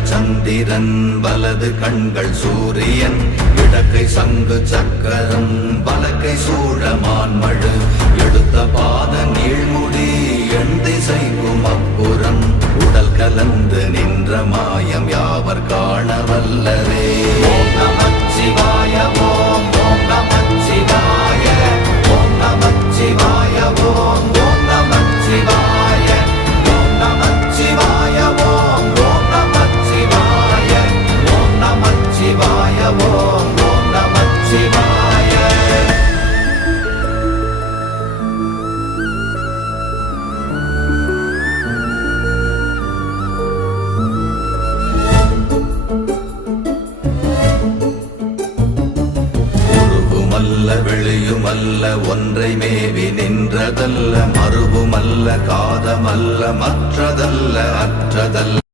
இடங்கள் சந்திரன் வலது கண்கள் சூரியன் இடக்கை சங்கு சக்கரம் வலக்கை சூழமான்மழு எடுத்த பாத நீழ்முடி எண் திசைக்கும் அப்புறம் உடல் கலந்து நின்ற மாயம் யாவர் காண வல்லரே. ஓம் நமச்சிவாய ஓம் ஓம் நமச்சிவாய ஓம் நமச்சிவாய ஓம் ஓம் நமச்சிவாய ஓம் நமச்சிவாய ஓம் ஓம் நமச்சிவாய ஓம் நமச்சிவாய ஓம் ஓம் நமச்சிவாய. வெளியுமல்ல ஒன்றை மேவி நின்றதல்ல மறுவுமல்ல காதமல்ல மற்றதல்ல அற்றதல்ல